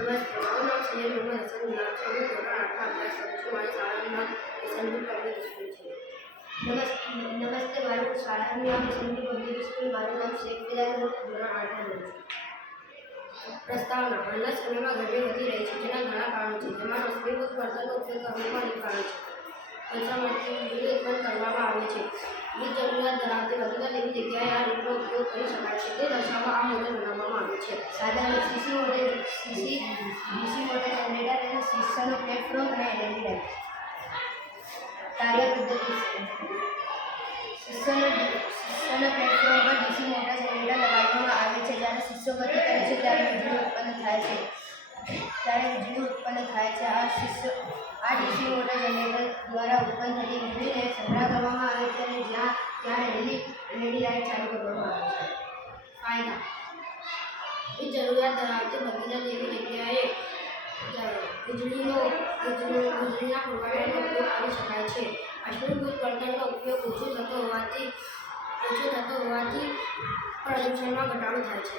નમસ્તે, મારું નામ સૈયદ મોહમ્મદ હસન મિરાજ છે. હું ધોરણ 8માં અભ્યાસ કરું છું. મારી શાળાનું નામ એસએનવી પબ્લિક સ્કૂલ છે. નમસ્તે, મારું શાળાનું નામ એસએનવી પબ્લિક સ્કૂલ. મારું નામ શેખ ફિદાન. હું ધોરણ 8માં રહું છું. પ્રસ્તાવના: હાલના સમયમાં ગરમી વધી રહી છે, જેના ઘણા કારણો છે. જેમાં રસોઈભૂત બળતણનો ઉપયોગ કરવું પણ એક કારણ છે. કોલસામાંથી વીજળી ઉત્પન્ન કરવામાં આવે છે. વીજ જરૂરિયાત ધરાવતી હકીકત એવી જગ્યાએ આ રીતનો ઉપયોગ કરી શકાય છે તે દર્શાવવા આ મોડેલ બનાવવામાં આવ્યું છે. સાધારણ ડીસી મોટર જનરેટર અને શિક્ષણનો પ્લેટફોર્મ અને એલઈડી લાઇટ. કાર્ય પદ્ધતિ: શિક્ષણના પ્લેટફોર્મ પર ડીસી મોટર જનરેટર લગાડવામાં આવે છે. જ્યારે શિક્ષકો ગતિ કરે છે ત્યારે વીજળી ઉત્પન્ન થાય છે. આ ડીસી મોટર જનરેટર દ્વારા ઉત્પન્ન થતી વીજળીને સંગ્રહ કરવામાં આવે છે અને ત્યાં એલઈડી લાઇટ ચાલુ કરવામાં આવે છે. ફાયદા: વીજ જરૂરિયાત ધરાવતી હકીકત એવી જગ્યાએ વીજળીના પુરવઠાનો ઉપયોગ કરી શકાય છે. અશ્મિભૂત બળતણનો ઉપયોગ ઓછો થતો હોવાથી પ્રદૂષણમાં ઘટાડો થાય છે.